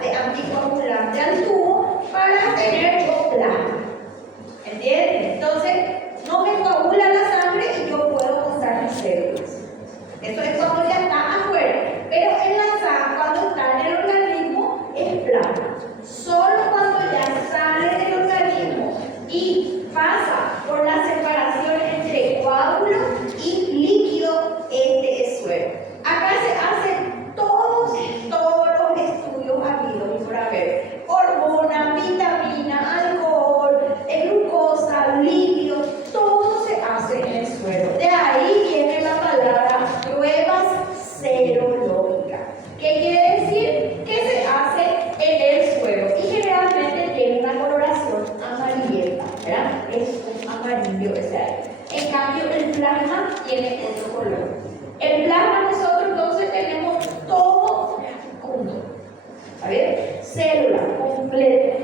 de anticoagulante al tubo para tener plasma. ¿Entienden? Entonces, no me coagula la sangre y yo puedo contar mis células. Eso es cuando ya está afuera. Pero en la sangre, cuando está en el organismo, es plasma. Solo cuando ya sale del organismo y pasa por la separación entre coágulo y líquido, este es suero. Acá se hacen todos los estudios habidos y por haber. Hormona, vitamina, alcohol, glucosa, líquido, todo se hace en el suero. De ahí viene la palabra pruebas serológicas. ¿Qué quiere decir? Que se hace en el suero y generalmente tiene una coloración amarillenta, ¿verdad? Es un amarillo ese ahí. En cambio, el plasma tiene otro color. El plasma nosotros entonces tenemos todo junto. ¿Está bien? Célula completa.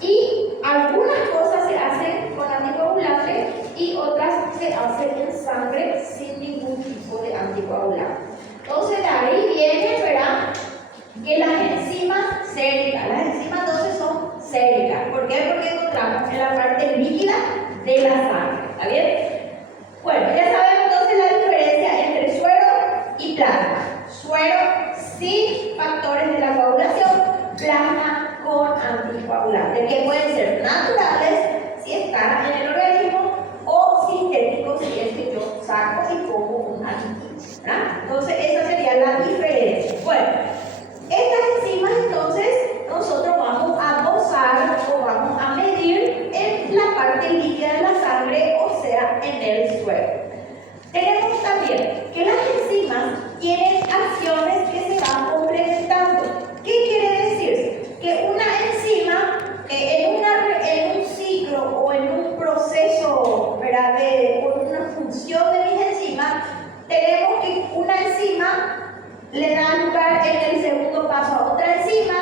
Y algunas cosas se hacen con anticoagulante y otras se hacen en sangre sin ningún tipo de anticoagulante. Entonces de ahí viene, ¿verdad? Que las enzimas séricas, las enzimas entonces son séricas. ¿Por qué? Porque encontramos en la parte líquida de la sangre. ¿Está bien? Bueno, ya sabemos entonces la diferencia entre suero y plasma. Suero sin factores de la coagulación, plasma con anticoagulantes, que pueden ser naturales si están en el organismo o sintéticos si es que yo saco y pongo un aditivo, ¿verdad? Entonces esa sería la diferencia. Bueno, estas enzimas entonces nosotros vamos a dosar o vamos a medir en la parte líquida de la sangre, o sea, en el suero. Tenemos también que las enzimas tienen acciones que se van complementando. ¿Qué quiere decir? Que una enzima en un ciclo o en un proceso, ¿verdad?, con una función de mis enzimas, tenemos que una enzima le da lugar en el segundo paso a otra enzima,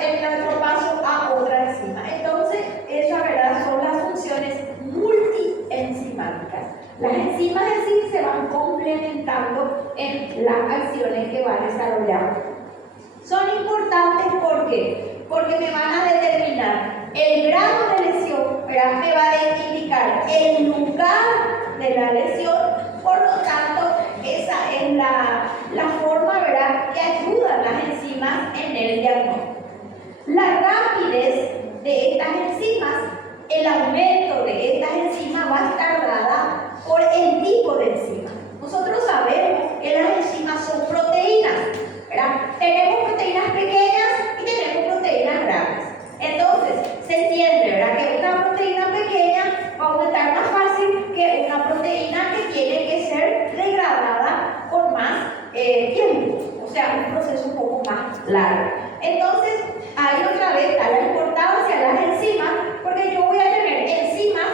en el otro paso a otra enzima. Entonces, esas, ¿verdad?, son las funciones multienzimáticas. Las enzimas en sí se van complementando en las acciones que van desarrollando. Son importantes porque me van a determinar el grado de lesión, ¿verdad? Me va a indicar el lugar de la lesión. Por lo tanto, esa es la forma, ¿verdad?, que ayudan las enzimas en el diagnóstico. La rapidez de estas enzimas, el aumento de estas enzimas va a estar dada por el tipo de enzima. Nosotros sabemos que las enzimas son proteínas, ¿verdad? Tenemos proteínas pequeñas y tenemos proteínas grandes. Entonces, se entiende, ¿verdad?, que una proteína pequeña va a aumentar más fácil que una proteína que tiene que ser degradada con más tiempo, o sea, un proceso un poco más largo. Entonces, ahí otra vez está la importancia de las enzimas, porque yo voy a tener enzimas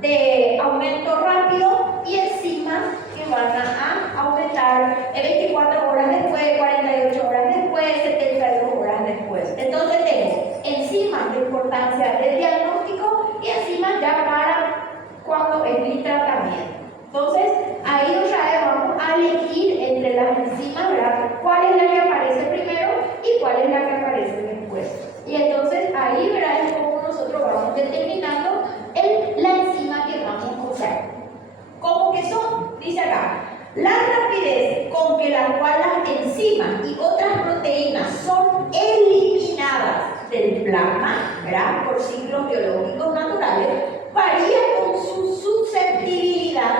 de aumento rápido y enzimas que van a aumentar 24 horas después, 48 horas después, 72 horas después. Entonces tengo enzimas de importancia del diagnóstico y enzimas ya para cuando es mi tratamiento. Entonces, ahí otra vez vamos a elegir entre las enzimas, ¿verdad?, cuál es la que aparece primero y cuál es la que aparece después. Y entonces ahí, ¿verdad?, es como nosotros vamos determinando la enzima que vamos a usar. ¿Cómo que son? Dice acá, la rapidez con que la cual las enzimas y otras proteínas son eliminadas del plasma, ¿verdad?, por ciclos biológicos naturales, varía con su susceptibilidad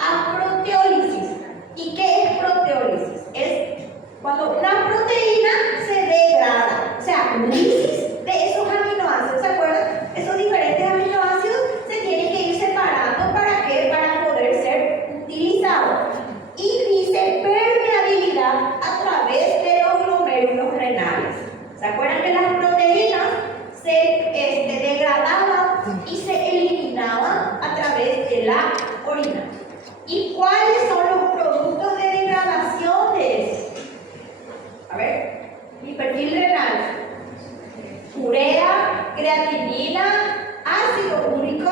a proteólisis. ¿Y qué es proteólisis? Es cuando una proteína se degrada, o sea, lisis de esos aminoácidos. ¿Se acuerdan? Esos diferentes aminoácidos se tienen que ir separando. ¿Para qué? Para poder ser utilizados. Y dice permeabilidad a través de los glomérulos renales. ¿Se acuerdan que las proteínas se degradaban y se eliminaban a través de la orina? ¿Y cuáles son los productos de degradación de eso? A ver, mi perfil renal: urea, creatinina, ácido úrico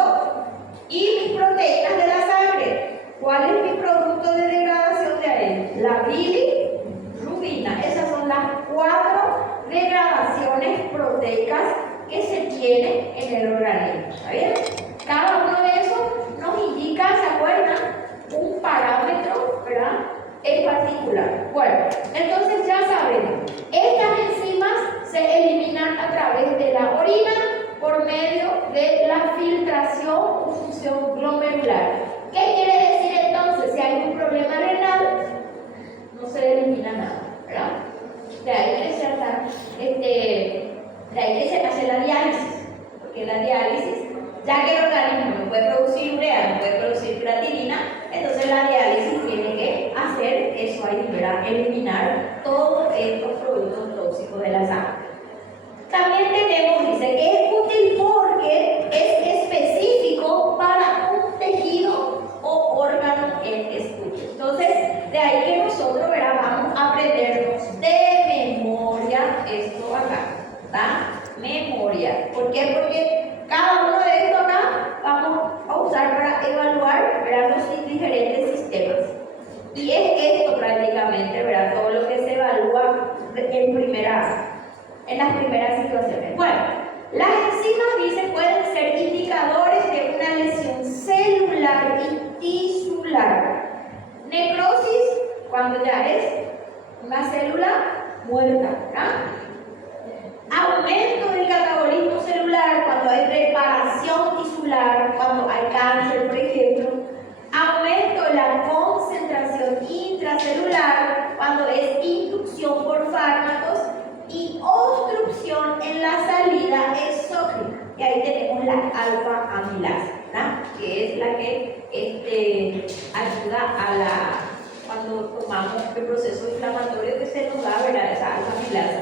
y mis proteínas de la sangre. ¿Cuál es mi producto de degradación de ahí? La bilirrubina. Esas son las 4 de proteicas que se tiene en el organismo. ¿Está bien? Cada uno de esos nos indica, ¿se acuerdan? Un parámetro, ¿verdad? En particular. Bueno, entonces ya sabemos, estas enzimas se eliminan a través de la orina por medio de la filtración o función glomerular. ¿Qué quiere decir entonces? Si hay un problema renal, no se elimina nada, ¿verdad? De ahí que se hace la diálisis, porque la diálisis, ya que el organismo no puede producir urea, no puede producir creatinina, entonces la diálisis tiene que hacer eso ahí, ¿verdad? Eliminar todos estos productos tóxicos de la sangre. También tenemos, dice, que es útil porque es específico para un tejido o órgano en estudio. Entonces, de ahí que nosotros, ¿verdad? Vamos a aprendernos de memoria esto acá, ¿está? Memoria. ¿Por qué? Porque cada uno de estos acá vamos a usar para evaluar, ¿verdad? Los diferentes sistemas. Y es esto prácticamente, ¿verdad? Todo lo que se evalúa en las primeras situaciones. Bueno, las enzimas, dice, pueden ser indicadores de una lesión celular y tisular. Necrosis, cuando ya es una célula muerta, ¿verdad? Aumento del catabolismo celular, cuando hay reparación tisular, cuando hay cáncer, por ejemplo. Aumento de la concentración intracelular, cuando es inducción por fármacos. Y obstrucción en la salida exócrina. Y ahí tenemos la alfa-amilasa, ¿verdad? Que es la que ayuda cuando tomamos el proceso inflamatorio que se nos da, ¿verdad? Esa alfa-amilasa.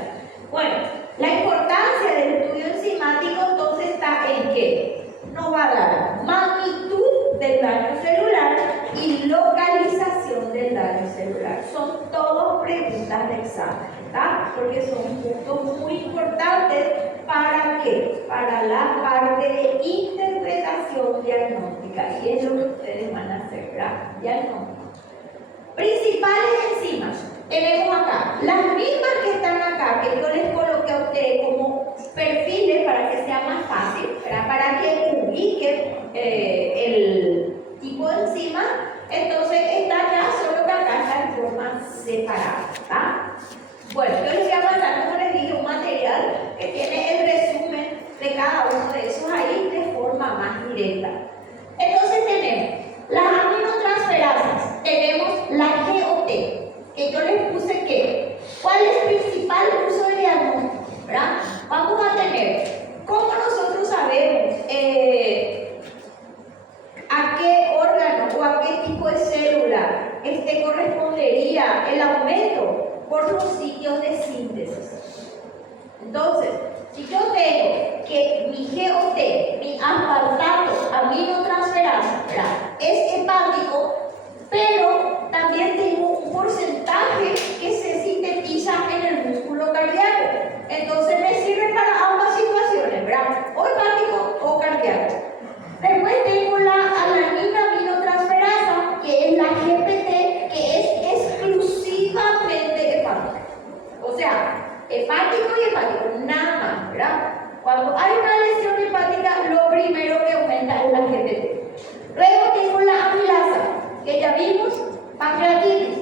Bueno, la importancia del estudio enzimático entonces está en que nos va a dar magnitud del daño celular y localización del daño celular. Son todas preguntas de examen, ¿verdad? Porque son puntos muy importantes. ¿Para qué? Para la parte de interpretación diagnóstica. Y es lo que ustedes van a hacer, ¿verdad? Diagnóstico. Principales enzimas. Tenemos acá las mismas que están acá, que yo les coloqué a ustedes como perfiles para que sea más fácil, ¿verdad? Para que ubiquen el tipo de enzima. Entonces está acá, solo que acá está en forma separada, ¿tá? Bueno, yo les voy a mandar, como les dije, un material que tiene el resumen de cada uno de esos ahí de forma más directa. Entonces tenemos las aminotransferasas, tenemos la GOT, que yo les puse que, ¿cuál es el principal uso de diagnóstico? ¿Verdad? Vamos a tener, ¿cómo nosotros sabemos a qué órgano o a qué tipo de célula correspondería el aumento? Por los sitios de síntesis. Entonces, si yo tengo que mi GOT, mi aspartato aminotransferasa, es hepático, pero también tengo un porcentaje que se sintetiza en el músculo cardíaco. Entonces me sirve para ambas situaciones, ¿verdad? O hepático o cardíaco. Después tengo la alanina aminotransferasa, que es la GPT, que es exclusivamente hepática. O sea, hepático y hepático, nada más, ¿verdad? Cuando hay una lesión hepática, lo primero que aumenta es la GPT. Luego tengo la amilasa, que ya vimos, pancreatitis.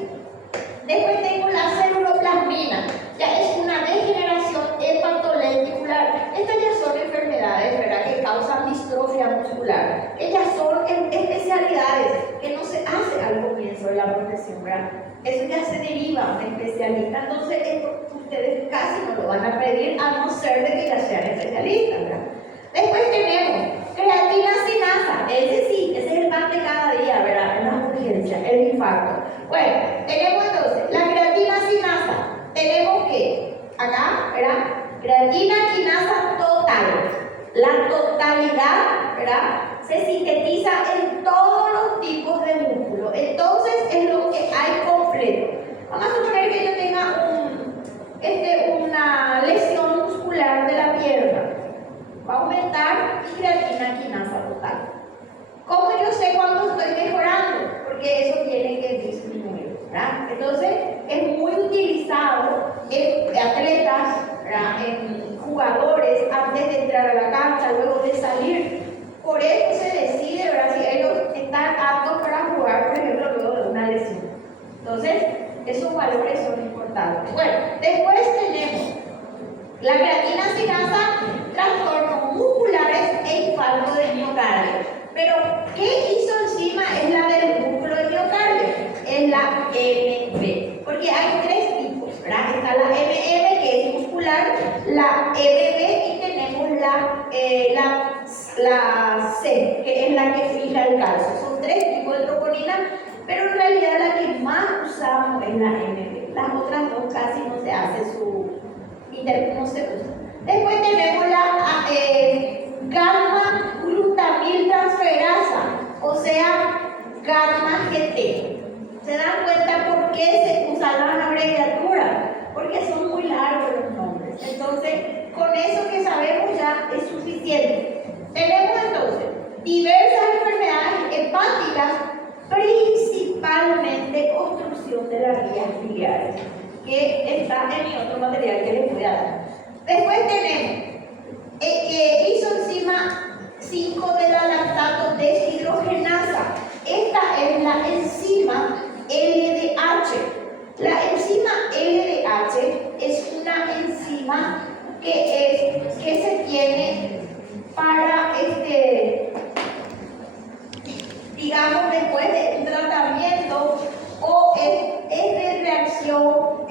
Después tengo la ceruloplasmina, ya es una degeneración hepatolenticular. Estas ya son enfermedades, ¿verdad?, que causan distrofia muscular. Ellas son especialidades que no se hace al comienzo de la profesión, ¿verdad? Eso ya se deriva a un especialista. Entonces, esto ustedes casi no lo van a pedir a no ser de que ya sean especialistas, ¿verdad? Después tenemos creatina sinasa. Ese sí, ese es el pan de cada día, ¿verdad? En las urgencias, el infarto. Bueno, tenemos entonces la creatina sinasa. Tenemos que, acá, ¿verdad? Creatina quinasa total. La totalidad, ¿verdad?, se sintetiza en todos los tipos de músculo. Entonces, es lo que hay completo. Vamos a suponer que yo tenga una lesión muscular de la pierna. Va a aumentar mi creatina quinasa total. ¿Cómo yo sé cuándo estoy mejorando? Porque eso tiene que disminuir, ¿verdad? Entonces, es muy utilizado en atletas, ¿verdad?, en jugadores antes de entrar a la cancha, luego de salir. Por eso se decide, ¿verdad?, si ellos están aptos para jugar, por ejemplo, luego de una lesión. Entonces, esos valores son importantes. Bueno, después tenemos la creatina sinasa, trastornos musculares e infarto del miocardio. Pero, ¿qué isoenzima es la del músculo del miocardio? Es la MB, porque hay tres tipos, ¿verdad? Está la MM, que es muscular, la MB y tenemos la C, que es la que fija el calcio. Son tres tipos de troponina, pero en realidad la que más usamos es la MB. Las otras dos casi no se hace no se usa. Después tenemos la gamma glutamil transferasa, o sea, gamma GT. ¿Se dan cuenta por qué se usan las abreviaturas? Porque son muy largos los nombres. Entonces, con eso que sabemos ya es suficiente. Tenemos entonces diversas enfermedades hepáticas, principalmente obstrucción de las vías biliares, que está en mi otro material que les voy a dar. Después tenemos isoenzima 5 de la lactato deshidrogenasa. Esta es la enzima LDH. La enzima LDH es una enzima que se tiene para digamos, después de un tratamiento o es de reacción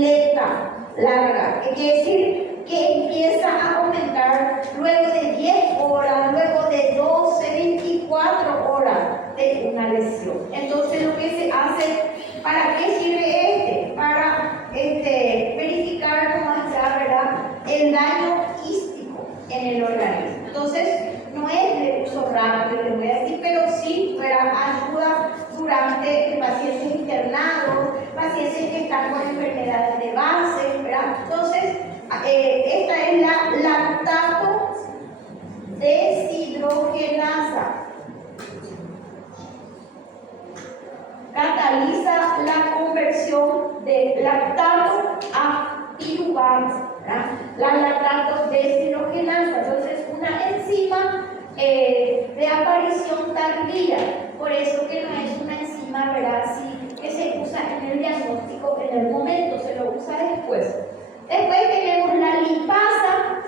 lenta, larga. Quiere decir que empieza a aumentar luego de 10 horas, luego de 12, 24 horas de una lesión. Entonces, lo que se hace, ¿para qué sirve para verificar más ya, ¿verdad?, el daño quístico en el organismo? Entonces, no es de uso rápido, les voy a decir, pero sí, ¿verdad?, ayuda durante pacientes internados, pacientes que están con enfermedades de base, ¿verdad? Entonces, esta es la lactato deshidrogenasa. Cataliza la conversión de lactato a piruvato, ¿verdad? La lactato deshidrogenasa. Entonces, una enzima de aparición tardía, por eso que no es una enzima, ¿verdad?, así que se usa en el diagnóstico en el momento, se lo usa después. Después tenemos la lipasa,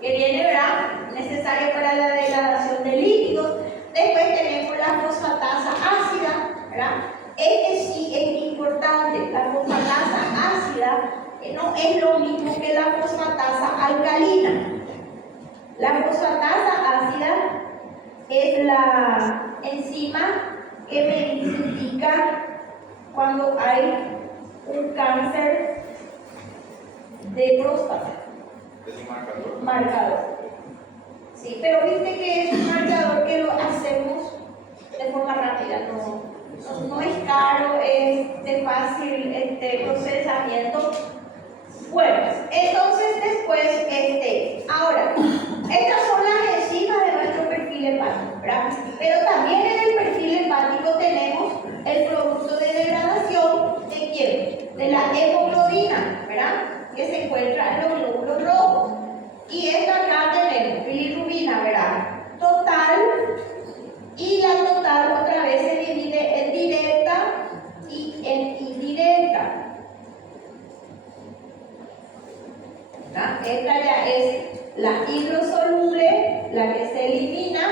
que viene, ¿verdad?, necesaria para la degradación de líquidos. Después tenemos la fosfatasa ácida, ¿verdad? Sí es importante. La fosfatasa ácida no es lo mismo que la fosfatasa alcalina. La fosfatasa ácida es la enzima que me indica cuando hay un cáncer de próstata. ¿Es un marcador? Marcador. Sí, pero viste que es un marcador que lo hacemos de forma rápida, no es caro, es de fácil procesamiento. Bueno, entonces después, ahora, estas son las enzimas de nuestro perfil hepático, ¿verdad? Pero también en el perfil hepático tenemos el producto de degradación de ¿quién? De la hemoglobina, ¿verdad?, que se encuentra en los glóbulos rojos. Y esta acá tenemos bilirrubina, ¿verdad?, total, y la total otra vez se divide en directa y en indirecta. ¿Ah? Esta ya es la hidrosoluble, la que se elimina,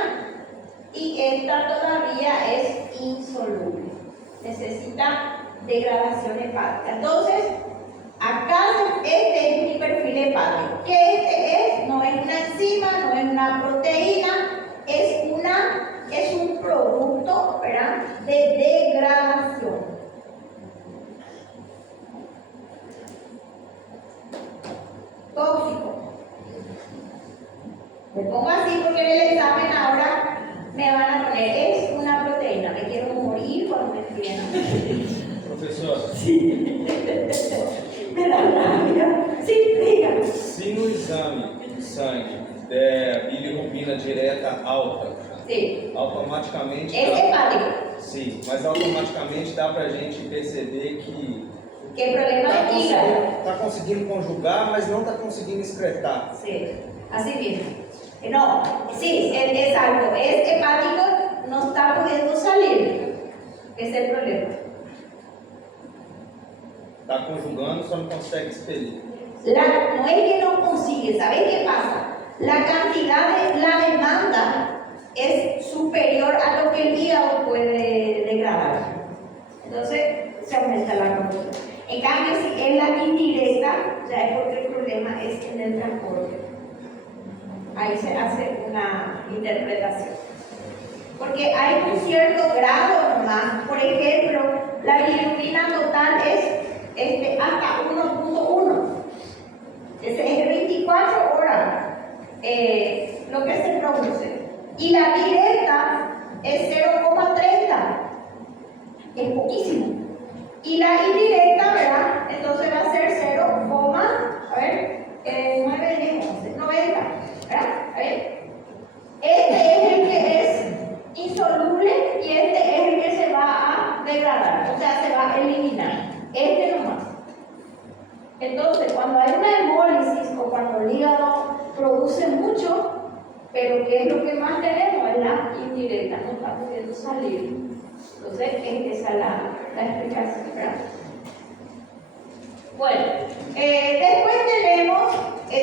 y esta todavía es insoluble. Necesita degradación hepática. Entonces, acá este es mi perfil hepático. ¿Qué es? No es una enzima, no es una proteína, es un producto, ¿verdad?, de degradación. Tóxico. Me pongo así porque en el examen ahora me van a poner, es una proteína. Me quiero morir cuando me escriben. Professor. Sí. Me da rabia. Sí, diga. Se no exame de sangue der bilirrubina direta alta, sí, automaticamente. É hepático. Sim, mas automaticamente dá pra gente perceber que o ¿Qué problema de hígado? Está conseguindo conjugar, mas não está conseguindo excretar. Sí, así mismo. No, sí, es algo, es hepático, no está pudiendo salir. Ese es el problema. Está conjugando, só não consegue expelir. No es que no consigue, ¿sabes qué pasa? La cantidad de la demanda es superior a lo que el hígado puede degradar. Entonces se aumenta la conducta. En cambio, si es la indirecta, ya es porque el problema es en el transporte. Ahí se hace una interpretación. Porque hay un cierto grado nomás. Por ejemplo, la bilirrubina total es hasta 1.1. Ese es de 24 horas lo que se produce. Y la directa es 0,30. Es poquísimo. Y la indirecta, ¿verdad? Entonces va a ser 9, 10, 11, 90. ¿Verdad? A ver. Este es el que es insoluble y este es el que se va a degradar, o sea, se va a eliminar. Este nomás. Entonces, cuando hay una hemólisis o cuando el hígado produce mucho, pero ¿qué es lo que más tenemos? Es la indirecta, no está pudiendo salir. Entonces, esa es la explicación, ¿verdad? Bueno, después tenemos, acá en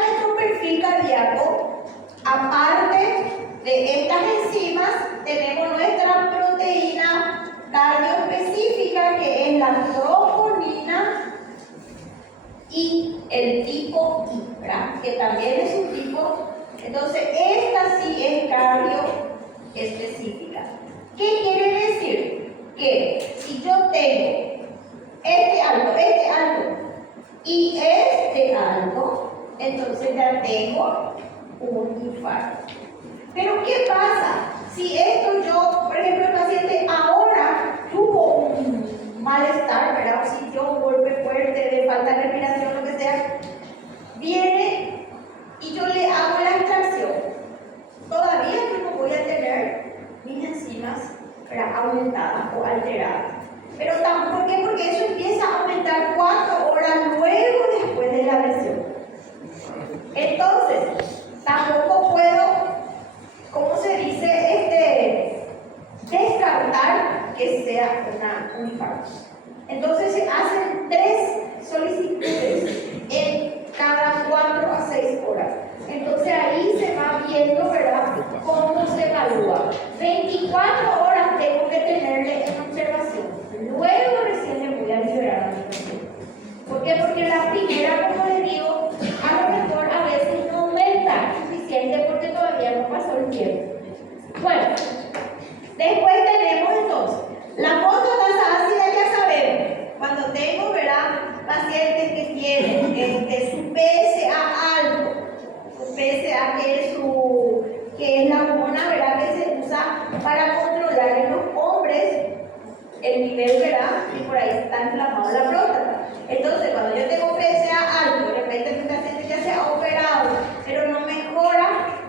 nuestro perfil cardíaco, aparte de estas enzimas, tenemos nuestra proteína cardioespecífica, que es la troponina y el tipo I, ¿verdad? Que también es un tipo. Entonces, esta sí es cardioespecífica. ¿Qué quiere decir? Que si yo tengo este alto y este alto, entonces ya tengo un infarto. Pero ¿qué pasa? Si esto yo, por ejemplo, el paciente ahora tuvo un malestar, ¿verdad? O sintió un golpe fuerte de falta de respiración, lo que sea, viene y yo le hago la extracción. Todavía yo no voy a tener mis enzimas, ¿verdad?, aumentadas o alteradas. Pero tampoco, ¿por qué? Porque eso empieza a aumentar 4 horas luego después de la lesión. Entonces, tampoco puedo, ¿cómo se dice? Descartar que sea un infarto. Entonces se hacen 3 solicitudes en cada 4 a 6 horas. Entonces ahí se va viendo, ¿verdad?, cómo se evalúa. 24 horas tengo que tenerle en observación. Luego recién le voy a liberar a mi paciente. ¿Por qué? Porque la primera, como les digo, a lo mejor a veces no aumenta suficiente porque todavía no pasó el tiempo. Bueno, después tenemos entonces la fosfatasa ácida, ya sabemos. Cuando tengo, ¿verdad?, pacientes que tienen su PSA alto, su PSA que es la hormona, ¿verdad?, que se usa para controlar en los hombres el nivel, ¿verdad?, y por ahí está inflamado la próstata. Entonces, cuando yo tengo PSA alto, de repente mi paciente ya se ha operado, pero no mejora,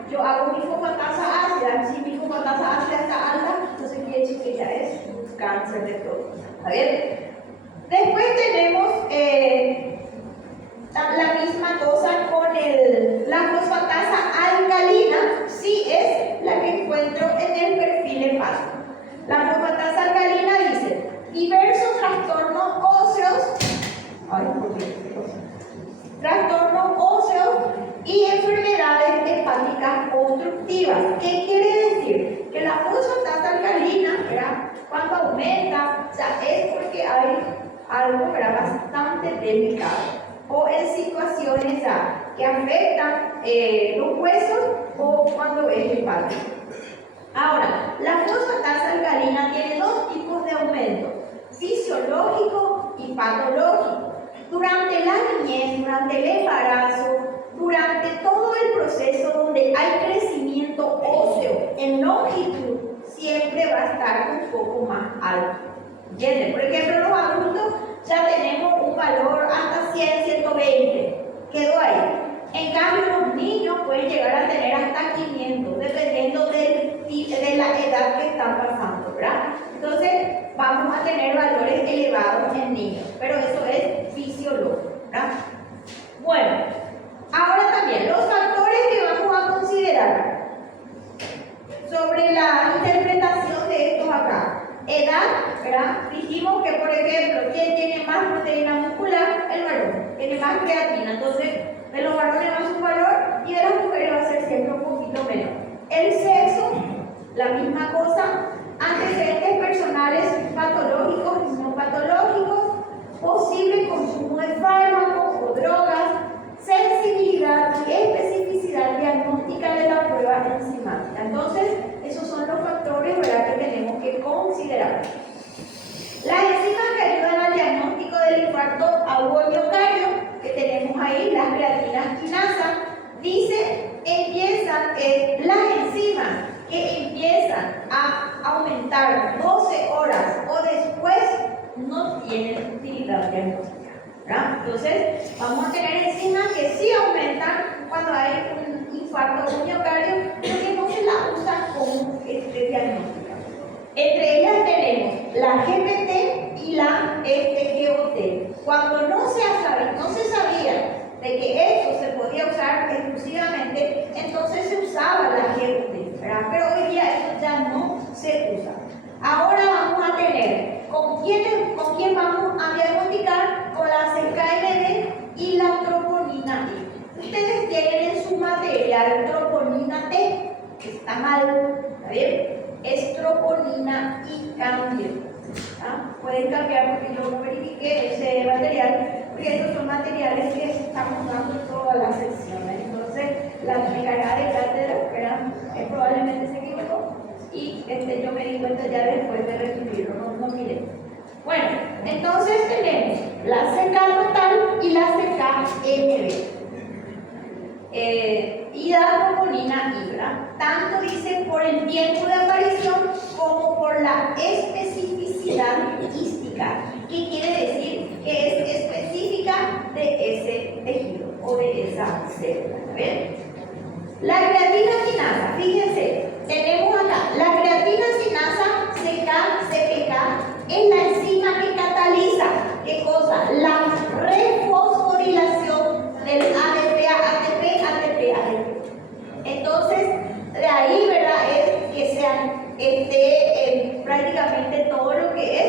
yo hago mi fosfatasa ácida. Si mi fosfatasa ácida está alta, entonces quiere decir que ya es un cáncer de próstata. ¿Está bien? Después tenemos la misma cosa con la fosfatasa alcalina, sí es la que encuentro en el perfil hepático. La fosfatasa alcalina dice diversos trastornos óseos, trastornos óseos y enfermedades hepáticas obstructivas. ¿Qué quiere decir? Que la fosfatasa alcalina, ¿verdad?, cuando aumenta, ya es porque hay algo, ¿verdad?, bastante delicado, o en situaciones ya que afectan los huesos o cuando es hepático. Ahora, la fosfatasa alcalina tiene 2 tipos de aumento: fisiológico y patológico. Durante la niñez, durante el embarazo, durante todo el proceso donde hay crecimiento óseo en longitud, siempre va a estar un poco más alto. ¿Entienden? Por ejemplo, los adultos ya tenemos un valor hasta 100, 120. Quedó ahí. En cambio, los niños pueden llegar a tener hasta 500, dependiendo de la edad que están pasando, ¿verdad? Entonces, vamos a tener valores elevados en niños, pero eso es fisiológico, ¿verdad? Bueno, ahora también los factores que vamos a considerar sobre la interpretación de estos acá. Edad, ¿verdad? Dijimos que, por ejemplo, ¿quién tiene más proteína muscular? El varón, tiene más creatina. Entonces, de los varones va su valor y de las mujeres va a ser siempre un poquito menos. El sexo, la misma cosa. Antecedentes personales patológicos y no patológicos. Posible consumo de fármacos o drogas. Sensibilidad y especificidad diagnóstica de la prueba enzimática. Entonces, esos son los factores, ¿verdad?, que tenemos que considerar. Las enzimas que ayudan al diagnóstico del infarto agudo-miocardio, que tenemos ahí, las creatinas quinasa, dice, las enzimas que empiezan a aumentar 12 horas o después no tienen utilidad diagnóstica, ¿verdad? Entonces, vamos a tener enzimas que sí aumentan cuando hay un infarto o miocardio, pero que no se la usa como diagnóstica. Entre ellas tenemos la GPT y la GOT. Cuando no se sabía de que esto se podía usar exclusivamente, entonces se usaba la GOT, ¿verdad? Pero hoy día eso ya no se usa. Ahora vamos a tener, ¿con quién vamos a diagnosticar? Con la CKMB y la troponina I. Ustedes tienen en su material troponina T, que está mal, ¿está bien? Es troponina I cambio. Pueden cambiar porque yo verifiqué ese material, porque estos son materiales que estamos dando en todas las secciones. Entonces, la encargada de cátedra probablemente se equivocó y yo me di cuenta ya después de recibirlo, no miré. Bueno, entonces tenemos la CK total y la CKMB. Y la troponina I, ¿verdad? Tanto dice por el tiempo de aparición como por la especificidad hística, que quiere decir que es específica de ese tejido o de esa célula. ¿Ven? La creatina quinasa, fíjense, tenemos acá la creatina quinasa CPK es la enzima que cataliza, ¿qué cosa? La refosforilación del ADP a ATP, ATP, ADP. Entonces, de ahí, ¿verdad?, es que sean prácticamente todo lo que es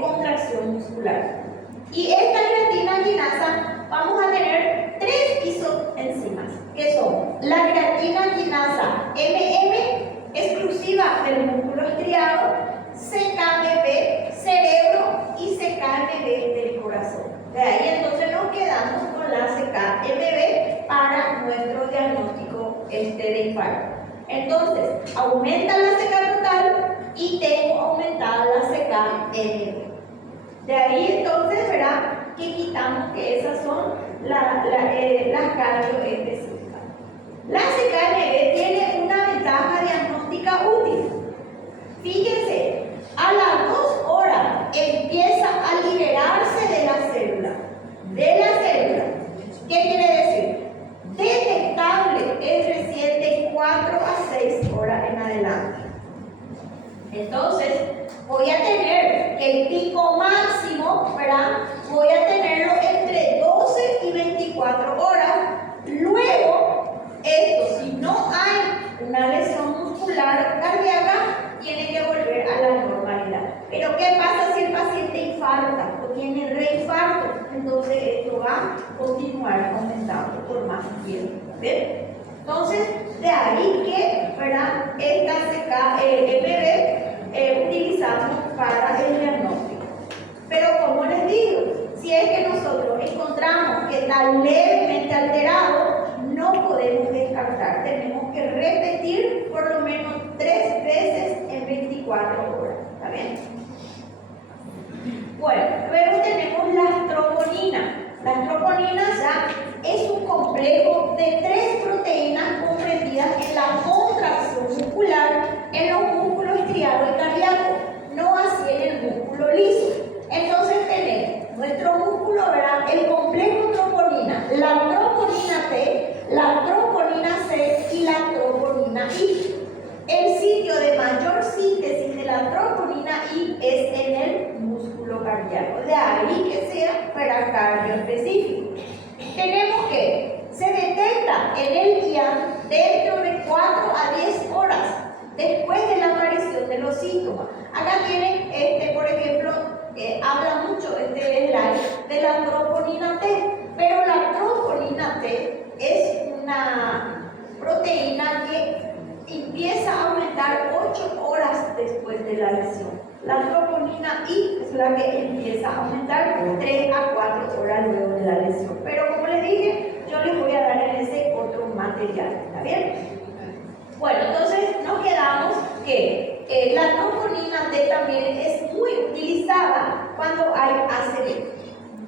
contracción muscular. Y esta creatina quinasa, vamos a tener 3 isoenzimas, que son la creatina quinasa MM, exclusiva del músculo estriado, CKMB, cerebro, y CKMB del corazón. De ahí entonces nos quedamos con la CKMB para nuestro diagnóstico de infarto. Entonces, aumenta la CK total y tengo aumentada la CKMB. De ahí entonces verá que quitamos que esas son las cardio específicas. La CKMB tiene una ventaja diagnóstica útil. Fíjense, a las 2 horas empieza a liberarse de la célula. ¿Qué quiere decir? Detectable es recién de 4 a 6 horas en adelante. Entonces, voy a tener el pico máximo, ¿verdad? Voy a tenerlo entre 12 y 24 horas. Luego, esto, si no hay una lesión muscular cardíaca, tiene que volver a la normalidad. Pero, ¿qué pasa si el paciente infarta o tiene reinfarto? Entonces, esto va a continuar aumentando por más tiempo. ¿Ven? Entonces, de ahí que, ¿verdad?, esta CKMB utilizamos para el diagnóstico. Pero como les digo, si es que nosotros encontramos que está levemente alterado, no podemos descartar, tenemos que repetir por lo menos 3 veces en 24 horas. ¿Está bien? Bueno, luego tenemos las troponinas. Las troponinas ya es un complejo de 3 proteínas comprendidas en la contracción muscular, en los músculos estriados y cardíacos, no así en el músculo liso. Entonces tenemos nuestro músculo, ¿verdad?, el complejo troponina, la troponina T, la troponina C y la troponina I. El sitio de mayor síntesis de la troponina I es aumenta en el día dentro de 4 a 10 horas después de la aparición de los síntomas. Acá tienen, por ejemplo, habla mucho este slide de la troponina T, pero la troponina T es una proteína que empieza a aumentar 8 horas después de la lesión. La troponina I es la que empieza a aumentar 3 a 4 horas luego de la lesión. Pero como les dije, yo les voy a dar en ese otro material, ¿está bien? Bueno, entonces nos quedamos que la troponina T también es muy utilizada cuando hay ACV.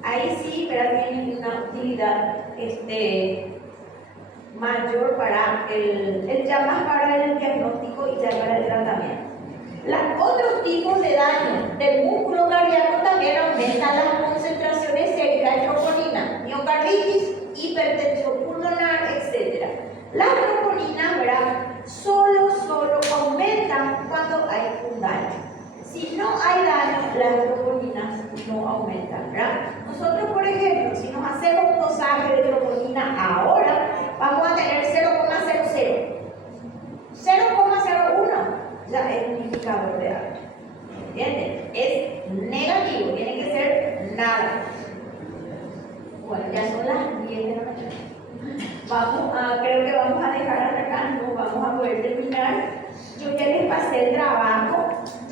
Ahí sí, pero tiene una utilidad mayor para ya más para el diagnóstico y ya para el tratamiento. Otros tipos de daño del músculo cardíaco también aumentan las concentraciones séricas de troponina, miocarditis, hipertensión pulmonar, etc. Las troponinas, ¿verdad?, solo aumentan cuando hay un daño. Si no hay daño, las troponinas no aumentan, ¿verdad? Nosotros, por ejemplo, si nos hacemos un dosaje de troponina ahora, vamos a tener 0,00. 0,01 ya es un indicador de algo. ¿Entienden? Es negativo, tiene que ser nada. Bueno, ya son las 10 de la mañana. Vamos a